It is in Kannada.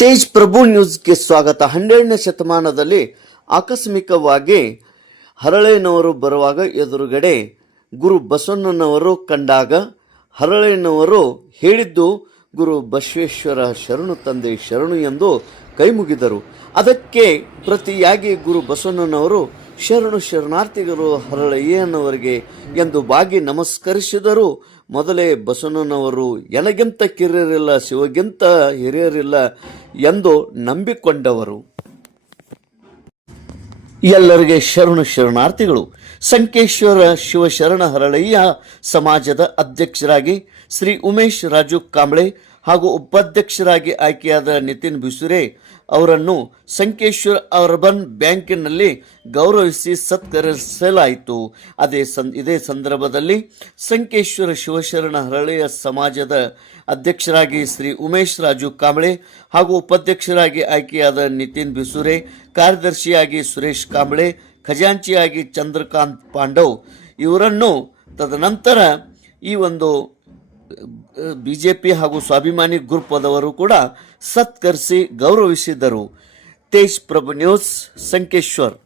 ತೇಜ್ ಪ್ರಭು ನ್ಯೂಸ್ಗೆ ಸ್ವಾಗತ. 12ನೇ ಶತಮಾನದಲ್ಲಿ ಆಕಸ್ಮಿಕವಾಗಿ ಹರಳಯ್ಯನವರು ಬರುವಾಗ ಎದುರುಗಡೆ ಗುರು ಬಸವಣ್ಣನವರು ಕಂಡಾಗ ಹರಳಯ್ಯನವರು ಹೇಳಿದ್ದು ಗುರು ಬಸವೇಶ್ವರ ಶರಣು ತಂದೆ ಶರಣು ಎಂದು ಕೈ ಮುಗಿದರು. ಅದಕ್ಕೆ ಪ್ರತಿಯಾಗಿ ಗುರು ಬಸವಣ್ಣನವರು ಶರಣು ಶರಣಾರ್ಥಿಗಳು ಹರಳಯ್ಯನವರಿಗೆ ಎಂದು ಬಾಗಿ ನಮಸ್ಕರಿಸಿದರು. ಮೊದಲೇ ಬಸವಣ್ಣನವರು ಎನಗಿಂತ ಕಿರಿಯರಿಲ್ಲ, ಶಿವಗಿಂತ ಹಿರಿಯರಿಲ್ಲ ಎಂದು ನಂಬಿಕೊಂಡವರು. ಎಲ್ಲರಿಗೆ ಶರಣು ಶರಣಾರ್ಥಿಗಳು. ಸಂಕೇಶ್ವರ ಶಿವಶರಣ ಹರಳಯ್ಯ ಸಮಾಜದ ಅಧ್ಯಕ್ಷರಾಗಿ ಶ್ರೀ ಉಮೇಶ್ ರಾಜು ಕಾಂಬ್ಳೆ ಹಾಗೂ ಉಪಾಧ್ಯಕ್ಷರಾಗಿ ಆಯ್ಕೆಯಾದ ನಿತಿನ್ ಬಿಸುರೆ ಅವರನ್ನು ಸಂಕೇಶ್ವರ ಅರ್ಬನ್ ಬ್ಯಾಂಕಿನಲ್ಲಿ ಗೌರವಿಸಿ ಸತ್ಕರಿಸಲಾಯಿತು. ಇದೇ ಸಂದರ್ಭದಲ್ಲಿ ಸಂಕೇಶ್ವರ ಶಿವಶರಣ ಹರಳಯ್ಯ ಸಮಾಜದ ಅಧ್ಯಕ್ಷರಾಗಿ ಶ್ರೀ ಉಮೇಶ್ ರಾಜು ಕಾಂಬ್ಳೆ ಹಾಗೂ ಉಪಾಧ್ಯಕ್ಷರಾಗಿ ಆಯ್ಕೆಯಾದ ನಿತಿನ್ ಬಿಸುರೆ, ಕಾರ್ಯದರ್ಶಿಯಾಗಿ ಸುರೇಶ್ ಕಾಂಬ್ಳೆ, ಖಜಾಂಚಿಯಾಗಿ ಚಂದ್ರಕಾಂತ್ ಪಾಂಡವ್ ಇವರನ್ನು ತದನಂತರ ಈ ಒಂದು ಬಿಜೆಪಿ ಹಾಗೂ ಸ್ವಾಭಿಮಾನಿ ಗ್ರೂಪ್ ಆದವರು ಕೂಡ ಸತ್ಕರಿಸಿ ಗೌರವಿಸಿದರು. ತೇಜ್ ಪ್ರಭು ನ್ಯೂಸ್, ಸಂಕೇಶ್ವರ್.